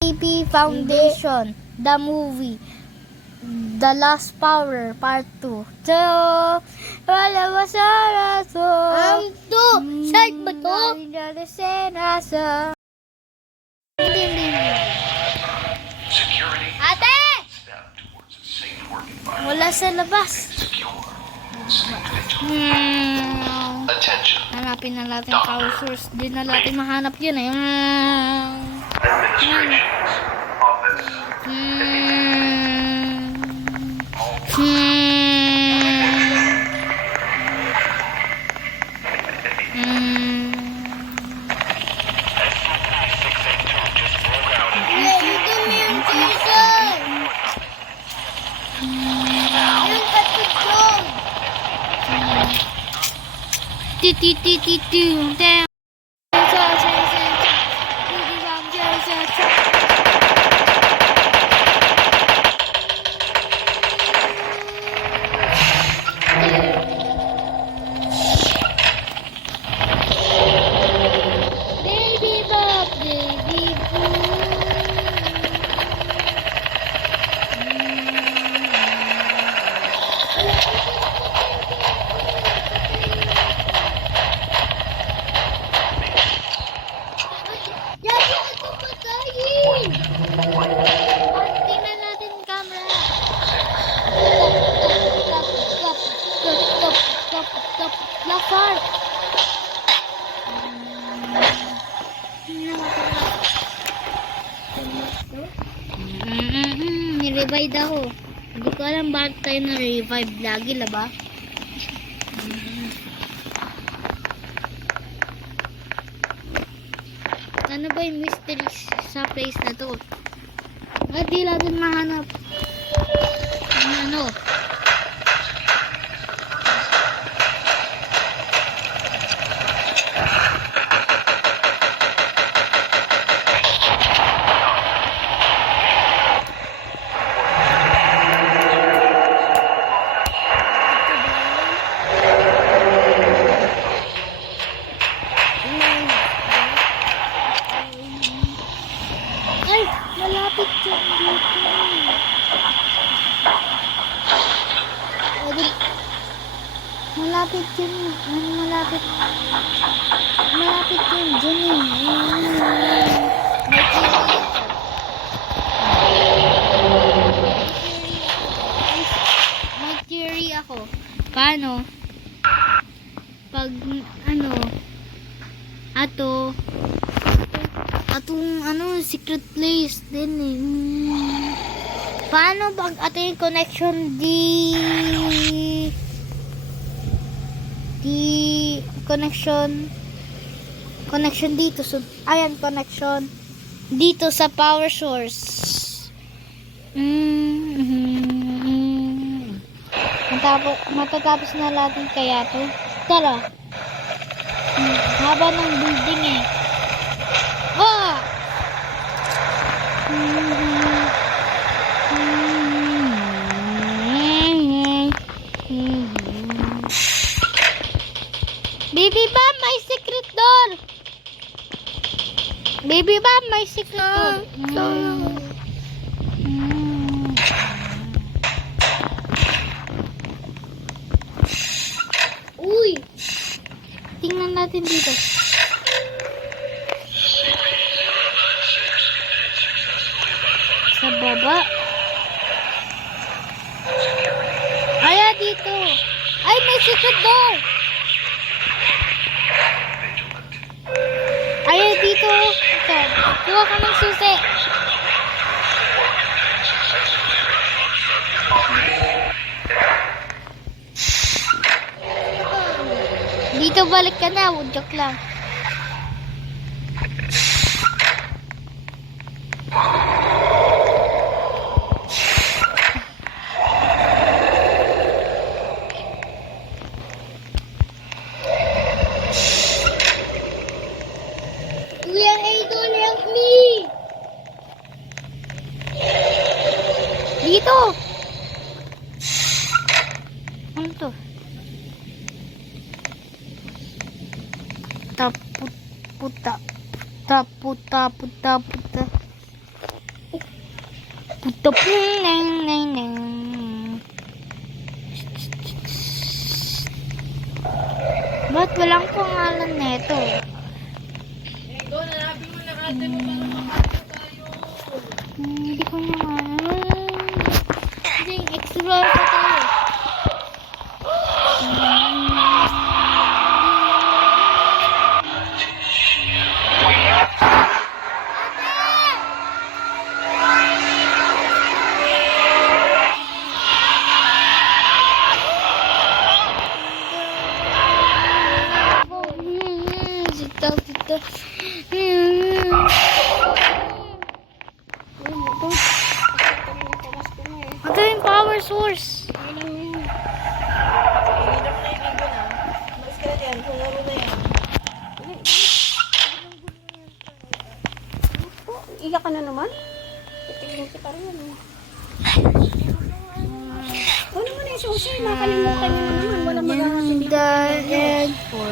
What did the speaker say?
AP Foundation, the movie, The Last Power, Part 2. So, wala masara so. Saan ba to? Ate! Wala sa labas. Attention. Hanapin na natin power source. Di na natin mahanap yun eh. Administration's office. Ito mo yung season! Yung katutong! Baby Bob, baby Bob. Lagi ako patayin! Tingnan natin yung camera. Lapar. Ni-revive ako. Hindi ko alam bakit tayo na-revive lagi, laba? Ano ba yung mystery sa place na to? At di natin mahanap. Ano? Ay! Malapit dyan dito. Malapit dyan. Ano malapit? Malapit dyan. Dyan eh. May theory ako. Paano? Pag ano atong secret place din eh. Paano pag ating connection di connection dito so ayan connection dito sa power source. Matatapos na natin kaya to. Tara. Haba ng building eh. Ah! Baby Bam, may secret door. Baby Bam, may secret door. Uy! Tingnan natin dito. Sa baba. Ay, dito. Ay, may secret door. Ay, dito. Ito. Kuha ka ng susi. Dito balik ka na. Joke lang. Kuya Idol, help me! Dito. Ano to? Puta. Putapung neng neng neng. Ba't walang pangalan neto? Hindi ko na Sige, explore pa tayo. Sita. Ito yung power source. Iyak ka na naman? Titignan kita rin. Ano naman yung susi? Nakalimutan mo na naman. Walang magkakasin dito. The end for